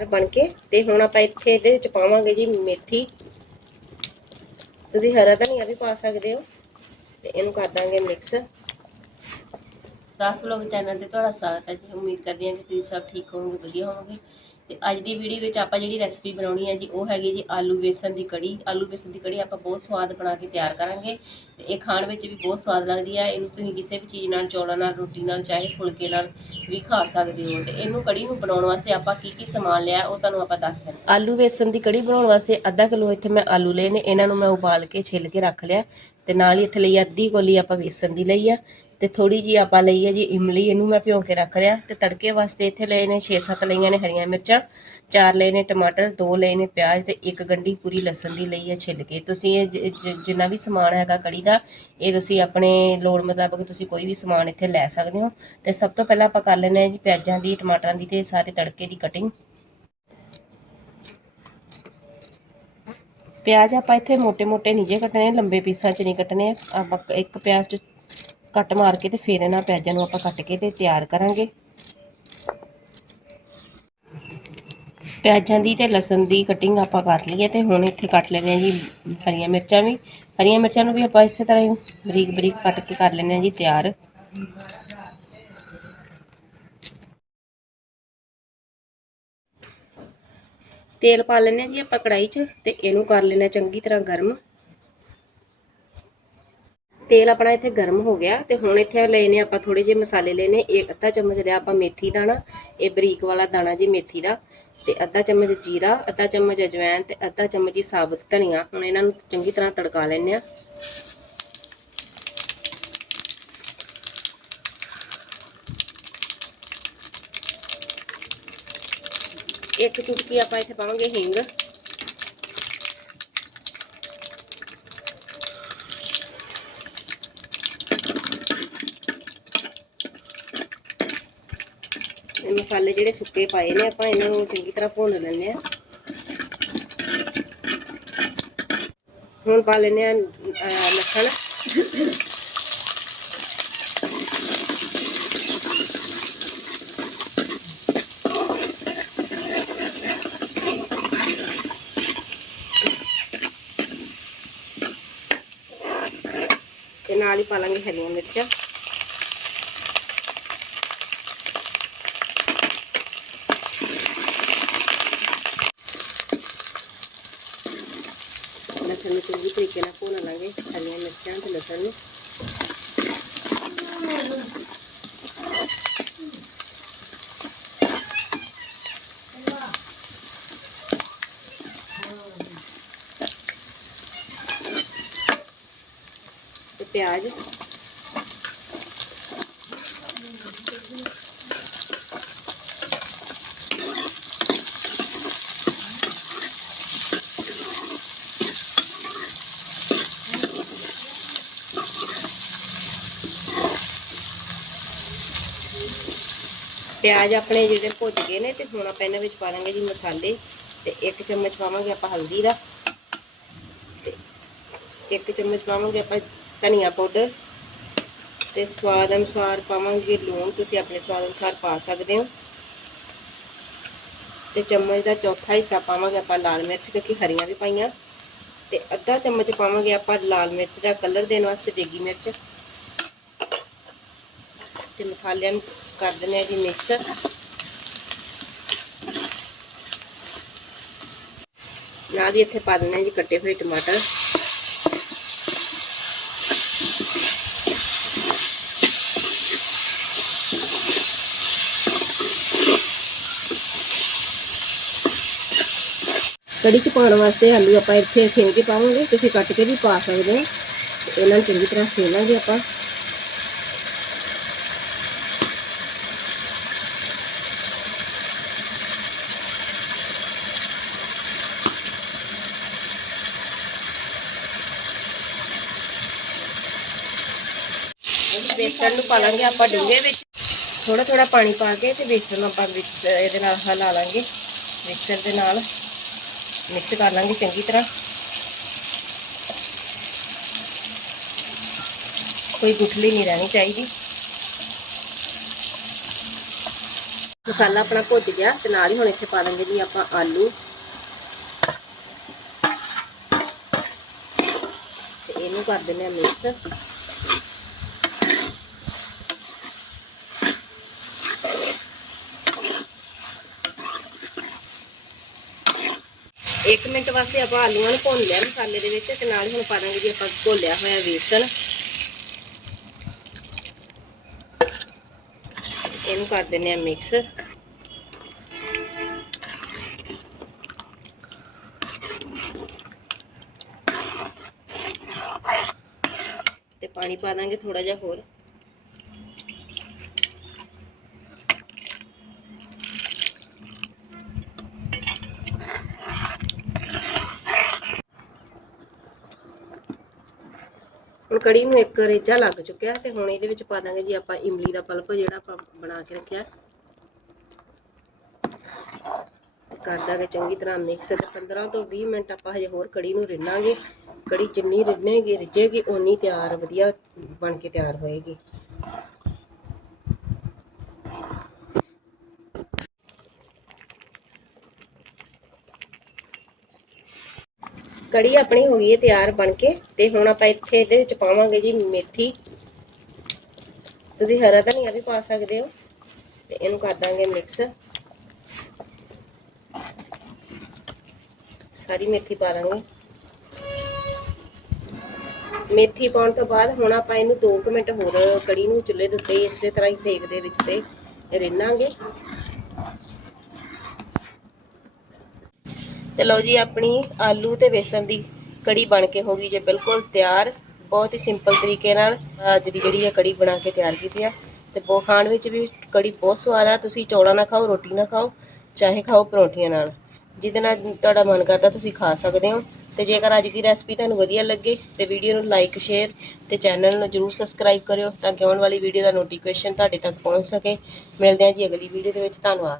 ਤਿਆਰ ਬਣ ਕੇ ਤੇ ਹੁਣ ਆਪਾਂ ਇੱਥੇ ਇਹਦੇ ਵਿੱਚ ਪਾਵਾਂਗੇ ਜੀ ਮੇਥੀ। ਤੁਸੀਂ ਹਰਾ ਧਨੀਆ ਵੀ ਪਾ ਸਕਦੇ ਹੋ ਤੇ ਇਹਨੂੰ ਕਰ ਦਾਂਗੇ ਮਿਕਸ 10 ਲੋਕ ਚੈਨਲ ਤੇ ਤੁਹਾਡਾ ਸਵਾਗਤ ਹੈ ਜੀ। ਉਮੀਦ ਕਰਦੀ ਹਾਂ ਕਿ ਤੁਸੀਂ ਸਭ ਠੀਕ ਹੋਵੋਗੇ, ਵਧੀਆ ਹੋਵੋਗੇ। ਤੇ ਅੱਜ ਦੀ ਵੀਡੀਓ ਵਿੱਚ ਆਪਾਂ ਜਿਹੜੀ ਰੈਸਪੀ ਬਣਾਉਣੀ ਹੈ ਜੀ, ਉਹ ਹੈਗੀ ਜੀ ਆਲੂ ਬੇਸਨ ਦੀ ਕੜੀ। ਆਲੂ ਬੇਸਨ ਦੀ ਕੜੀ ਆਪਾਂ ਬਹੁਤ ਸਵਾਦ ਬਣਾ ਕੇ ਤਿਆਰ ਕਰਾਂਗੇ ਤੇ ਇਹ ਖਾਣ ਵਿੱਚ ਵੀ ਬਹੁਤ ਸਵਾਦ ਲੱਗਦੀ ਹੈ। ਇਹਨੂੰ ਤੁਸੀਂ ਕਿਸੇ ਵੀ ਚੀਜ਼ ਨਾਲ, ਚੌਲਾਂ ਨਾਲ, ਰੋਟੀ ਨਾਲ, ਚਾਹੇ ਫੁਲਕੇ ਨਾਲ ਵੀ ਖਾ ਸਕਦੇ ਹੋ। ਤੇ ਇਹਨੂੰ ਕੜੀ ਨੂੰ ਬਣਾਉਣ ਵਾਸਤੇ ਆਪਾਂ ਕੀ ਕੀ ਸਮਾਨ ਲਿਆ, ਉਹ ਤੁਹਾਨੂੰ ਆਪਾਂ ਦੱਸ ਦਿੰਦੇ ਆਲੂ ਬੇਸਨ ਦੀ ਕੜੀ ਬਣਾਉਣ ਵਾਸਤੇ ਅੱਧਾ ਕਿਲੋ ਇੱਥੇ ਮੈਂ ਆਲੂ ਲਏ ਨੇ। ਇਹਨਾਂ ਨੂੰ ਮੈਂ ਉਬਾਲ ਕੇ ਛਿੱਲ ਕੇ ਰੱਖ ਲਿਆ। ਤੇ ਨਾਲ ਹੀ ਇੱਥੇ ਲਈ ਅੱਧੀ ਕੋਲੀ ਆਪਾਂ ਬੇਸਨ ਦੀ ਲਈ ਆ। ਤੇ ਥੋੜੀ ਜੀ ਆਪਾਂ ਲਈ ਹੈ ਜੀ ਇਮਲੀ, ਇਹਨੂੰ ਮੈਂ ਭਿਉਂ ਕੇ ਰੱਖ ਲਿਆ ਤੇ ਤੜਕੇ ਵਾਸਤੇ ਇੱਥੇ ਲਏ ਨੇ 6-7 ਲਈਆਂ ਨੇ ਹਰੀਆਂ ਮਿਰਚਾਂ, ਚਾਰ ਲਏ ਨੇ ਟਮਾਟਰ, ਦੋ ਲਏ ਨੇ ਪਿਆਜ਼ ਤੇ ਇੱਕ ਗੰਢੀ ਪੂਰੀ ਲਸਣ ਦੀ ਲਈ ਹੈ ਛਿੱਲ ਕੇ। ਤੁਸੀਂ ਇਹ ਜਿੰਨਾ ਵੀ ਸਮਾਨ ਹੈਗਾ ਕੜੀ ਦਾ, ਇਹ ਤੁਸੀਂ ਆਪਣੇ ਲੋੜ ਮੁਤਾਬਕ ਤੁਸੀਂ ਕੋਈ ਵੀ ਸਮਾਨ ਇੱਥੇ ਲੈ ਸਕਦੇ ਹੋ। ਤੇ ਸਭ ਤੋਂ ਪਹਿਲਾਂ ਆਪਾਂ ਕਰ ਲੈਣਾ ਜੀ ਪਿਆਜ਼ਾਂ ਦੀ, ਟਮਾਟਰਾਂ ਦੀ ਤੇ ਸਾਰੇ ਤੜਕੇ ਦੀ ਕਟਿੰਗ ਪਿਆਜ਼ ਆਪਾਂ ਇੱਥੇ ਮੋٹے-ਮੋٹے ਨਹੀਂ ਜੇ ਕੱਟਣੇ, ਲੰਬੇ ਪੀਸਾਂ 'ਚ ਨਹੀਂ ਕੱਟਣੇ, ਆਪਾਂ ਇੱਕ ਪਿਆਜ਼ 'ਚ ਕੱਟ ਮਾਰ ਕੇ ਤੇ ਫਿਰ ਇਹਨਾਂ ਪਿਆਜ਼ਾਂ ਨੂੰ ਆਪਾਂ ਕੱਟ ਕੇ ਤੇ ਤਿਆਰ ਕਰਾਂਗੇ। ਪਿਆਜ਼ਾਂ ਦੀ ਤੇ ਲਸਣ ਦੀ ਕਟਿੰਗ ਆਪਾਂ ਕਰ ਲਈ ਹੈ ਤੇ ਹੁਣ ਇੱਥੇ ਕੱਟ ਲੈਣੇ ਆ ਜੀ ਹਰੀਆਂ ਮਿਰਚਾਂ ਵੀ। ਹਰੀਆਂ ਮਿਰਚਾਂ ਨੂੰ ਵੀ ਆਪਾਂ ਇਸੇ ਤਰ੍ਹਾਂ ਹੀ ਬਰੀਕ ਬਰੀਕ ਕੱਟ ਕੇ ਕਰ ਲੈਣੇ ਆ ਜੀ ਤਿਆਰ। ਤੇਲ ਪਾ ਲੈਣੇ ਆ ਜੀ ਆਪਾਂ ਕੜਾਈ 'ਚ ਤੇ ਇਹਨੂੰ ਕਰ ਲੈਣਾ ਚੰਗੀ ਤਰ੍ਹਾਂ ਗਰਮ। ਤੇਲ ਆਪਣਾ ਇੱਥੇ ਗਰਮ ਹੋ ਗਿਆ ਤੇ ਹੁਣ ਇੱਥੇ ਲਏ ਨੇ ਆਪਾਂ ਥੋੜੇ ਜਿਹੇ ਮਸਾਲੇ ਲਏ ਨੇ ਇੱਕ ਅੱਧਾ ਚਮਚ ਲਿਆ ਆਪਾਂ ਮੇਥੀ ਦਾਣਾ, ਇਹ ਬਰੀਕ ਵਾਲਾ ਦਾਣਾ ਜੀ ਮੇਥੀ ਦਾ। ਤੇ ਅੱਧਾ ਚਮਚ ਜੀਰਾ, ਅੱਧਾ ਚਮਚ ਅਜਵਾਇਣ ਤੇ ਅੱਧਾ ਚਮਚ ਹੀ ਸਾਬਤ ਧਨੀਆ। ਹੁਣ ਇਹਨਾਂ ਨੂੰ ਚੰਗੀ ਤਰ੍ਹਾਂ ਤੜਕਾ ਲੈਣੇ ਆ। ਇੱਕ ਚੁਟਕੀ ਆਪਾਂ ਇੱਥੇ ਪਾਵਾਂਗੇ ਹਿੰਗ। ਇਹ ਮਸਾਲੇ ਜਿਹੜੇ ਸੁੱਕੇ ਪਾਏ ਨੇ ਆਪਾਂ ਇਹਨਾਂ ਨੂੰ ਚੰਗੀ ਤਰ੍ਹਾਂ ਭੁੰਨ ਲੈਣੇ ਆ ਹੁਣ ਪਾ ਲੈਣੇ ਆ ਅਹ, ਲਸਣ। ਤੇ ਨਾਲ ਹੀ ਪਾ ਲਾਂਗੇ ਹਰੀਆਂ ਮਿਰਚਾਂ ਲਸਣ ਨੂੰ ਚੰਗੀ ਤਰੀਕੇ ਨਾਲ ਭੁੰਨ ਲਾਂਗੇ ਹਰੀਆਂ ਮਿਰਚਾਂ ਤੇ ਲਸਣ ਨੂੰ। ਤੇ ਪਿਆਜ਼ ਪਿਆਜ਼ ਆਪਣੇ ਜਿਹੜੇ ਭੁੱਜ ਗਏ ਨੇ ਤੇ ਹੁਣ ਆਪਾਂ ਇਹਨਾਂ ਵਿੱਚ ਪਾ ਲਾਂਗੇ ਜੀ ਮਸਾਲੇ ਤੇ ਇੱਕ ਚਮਚ ਪਾਵਾਂਗੇ ਆਪਾਂ ਹਲਦੀ ਦਾ ਤੇ ਇੱਕ ਚਮਚ ਪਾਵਾਂਗੇ ਆਪਾਂ ਧਨੀਆ ਪਾਊਡਰ ਤੇ ਸਵਾਦ ਅਨੁਸਾਰ ਪਾਵਾਂਗੇ ਲੂਣ, ਤੁਸੀਂ ਆਪਣੇ ਸਵਾਦ ਅਨੁਸਾਰ ਪਾ ਸਕਦੇ ਹੋ। ਤੇ ਚਮਚ ਦਾ ਚੌਥਾ ਹਿੱਸਾ ਪਾਵਾਂਗੇ ਆਪਾਂ ਲਾਲ ਮਿਰਚ, ਕਿਉਂਕਿ ਹਰੀਆਂ ਵੀ ਪਾਈਆਂ। ਤੇ ਅੱਧਾ ਚਮਚ ਪਾਵਾਂਗੇ ਆਪਾਂ ਲਾਲ ਮਿਰਚ ਦਾ ਕਲਰ ਦੇਣ ਵਾਸਤੇ, ਦੇਗੀ ਮਿਰਚ। ਤੇ ਮਸਾਲਿਆਂ ਨੂੰ ਕਰ ਦਿੰਦੇ ਆ ਜੀ ਮਿਕਸ ਨਾਲ ਹੀ ਇੱਥੇ ਪਾ ਦਿੰਦੇ ਆ ਜੀ ਕੱਟੇ ਹੋਏ ਟਮਾਟਰ। ਕੜੀ ਚ ਪਾਉਣ ਵਾਸਤੇ ਆਲੂ ਆਪਾਂ ਇੱਥੇ ਛਿਲ ਕੇ ਪਾਵਾਂਗੇ। ਤੁਸੀਂ ਕੱਟ ਕੇ ਵੀ ਪਾ ਸਕਦੇ ਹੋ। ਇਹਨਾਂ ਨੂੰ ਚੰਗੀ ਤਰ੍ਹਾਂ ਛੇਲਾਂਗੇ ਆਪਾਂ। ਬੇਸਣ ਨੂੰ ਪਾ ਲਾਂਗੇ, ਆਪਾਂ ਡੂੰਘੇ ਵਿੱਚ। ਥੋੜਾ ਥੋੜਾ ਪਾਣੀ ਪਾ ਕੇ ਤੇ ਬੇਸਣ ਨੂੰ ਆਪਾਂ ਵਿੱਚ, ਇਹਦੇ ਨਾਲ ਹਿਲਾ ਲਾਂਗੇ। ਮਿਕਸਰ ਦੇ ਨਾਲ ਮਿਕਸ ਕਰ ਲਾਂਗੇ ਚੰਗੀ ਤਰ੍ਹਾਂ। ਕੋਈ ਗੁਠਲੀ ਨਹੀਂ ਰਹਿਣੀ ਚਾਹੀਦੀ। ਮਸਾਲਾ ਆਪਣਾ ਭੁੱਜ ਗਿਆ ਤੇ ਨਾਲ ਹੀ ਹੁਣ ਇੱਥੇ ਪਾ ਲਾਂਗੇ ਜੀ ਆਪਾਂ ਆਲੂ। ਤੇ ਇਹਨੂੰ ਕਰ ਦਿੰਦੇ ਆ ਮਿਕਸ। ਇੱਕ ਮਿੰਟ ਵਾਸਤੇ ਆਪਾਂ ਆਲੂਆਂ ਨੂੰ ਭੁੰਨ ਲਿਆ ਮਸਾਲੇ ਦੇ ਵਿੱਚ ਤੇ ਨਾਲ ਹੀ ਹੁਣ ਪਾ ਦਾਂਗੇ ਜੀ ਆਪਾਂ ਘੋਲਿਆ ਹੋਇਆ ਵੇਸਣ। ਇਹਨੂੰ ਕਰ ਦਿੰਦੇ ਆ ਮਿਕਸ ਤੇ ਪਾਣੀ ਪਾ ਦਾਂਗੇ ਥੋੜਾ ਜਿਹਾ ਹੋਰ ਹੁਣ ਕੜੀ ਨੂੰ ਇੱਕ ਰੇਜਾ ਲੱਗ ਚੁੱਕਿਆ ਤੇ ਹੁਣ ਇਹਦੇ ਵਿੱਚ ਪਾ ਦਾਂਗੇ ਜੀ ਆਪਾਂ ਇਮਲੀ ਦਾ ਪਲਪ ਜਿਹੜਾ ਆਪਾਂ ਬਣਾ ਕੇ ਰੱਖਿਆ। ਕਰ ਦਾਂਗੇ ਚੰਗੀ ਤਰ੍ਹਾਂ ਮਿਕਸ ਤੇ 15 ਤੋਂ 20 ਮਿੰਟ ਆਪਾਂ ਹਜੇ ਹੋਰ ਕੜੀ ਨੂੰ ਰਿੰਨਾਂਗੇ। ਕੜੀ ਜਿੰਨੀ ਰਿੰਨੇਗੀ, ਰਿੱਝੇਗੀ, ਓਨੀ ਤਿਆਰ ਵਧੀਆ ਬਣ ਕੇ ਤਿਆਰ ਹੋਏਗੀ। ਕੜੀ ਆਪਣੀ ਹੋ ਗਈ ਹੈ, ਤਿਆਰ ਬਣ ਕੇ ਤੇ ਹੁਣ ਆਪਾਂ ਇੱਥੇ ਇਹਦੇ ਵਿੱਚ ਪਾਵਾਂਗੇ ਜੀ ਮੇਥੀ। ਤੁਸੀਂ ਹਰਾ ਧਨੀਆ ਵੀ ਪਾ ਸਕਦੇ ਹੋ ਤੇ ਇਹਨੂੰ ਕਰ ਦਾਂਗੇ ਮਿਕਸ ਸਾਰੀ ਮੇਥੀ ਪਾ ਦਾਂਗੇ। ਮੇਥੀ ਪਾਉਣ ਤੋਂ ਬਾਅਦ ਹੁਣ ਆਪਾਂ ਇਹਨੂੰ 2 ਮਿੰਟ ਹੋਰ ਕੜੀ ਨੂੰ ਚੁੱਲ੍ਹੇ ਦੇ ਉੱਤੇ ਇਸੇ ਤਰ੍ਹਾਂ ਹੀ ਸੇਕ ਦੇ ਵਿੱਚ ਤੇ ਰਿੰਨਾਂਗੇ। ਤੇ ਲਓ ਜੀ ਆਪਣੀ ਆਲੂ ਤੇ ਬੇਸਨ ਦੀ ਕੜੀ ਬਣ ਕੇ ਹੋ ਗਈ ਜੇ ਬਿਲਕੁਲ ਤਿਆਰ। ਬਹੁਤ ਹੀ ਸਿੰਪਲ ਤਰੀਕੇ ਨਾਲ ਅੱਜ ਦੀ ਜਿਹੜੀ ਹੈ ਕੜੀ ਬਣਾ ਕੇ ਤਿਆਰ ਕੀਤੀ ਆ। ਤੇ ਬਹੁਤ ਖਾਣ ਵਿੱਚ ਵੀ ਕੜੀ ਬਹੁਤ ਸਵਾਦ ਆ। ਤੁਸੀਂ ਚੌੜਾ ਨਾ ਖਾਓ, ਰੋਟੀ ਨਾ ਖਾਓ, ਚਾਹੇ ਖਾਓ ਪਰੌਂਠੀਆਂ ਨਾਲ। ਜਿਹਦੇ ਨਾਲ ਤੁਹਾਡਾ ਮਨ ਕਰਦਾ ਤੁਸੀਂ ਖਾ ਸਕਦੇ ਹੋ। ਤੇ ਜੇਕਰ ਅੱਜ ਦੀ ਰੈਸਪੀ ਤੁਹਾਨੂੰ ਵਧੀਆ ਲੱਗੇ ਤੇ ਵੀਡੀਓ ਨੂੰ ਲਾਈਕ ਸ਼ੇਅਰ ਤੇ ਚੈਨਲ ਨੂੰ ਜਰੂਰ ਸਬਸਕ੍ਰਾਈਬ ਕਰਿਓ ਤਾਂ ਕਿ ਆਉਣ ਵਾਲੀ ਵੀਡੀਓ ਦਾ ਨੋਟੀਫਿਕੇਸ਼ਨ ਤੁਹਾਡੇ ਤੱਕ ਪਹੁੰਚ ਸਕੇ। ਮਿਲਦੇ ਹਾਂ ਜੀ ਅਗਲੀ ਵੀਡੀਓ ਦੇ ਵਿੱਚ। ਧੰਨਵਾਦ।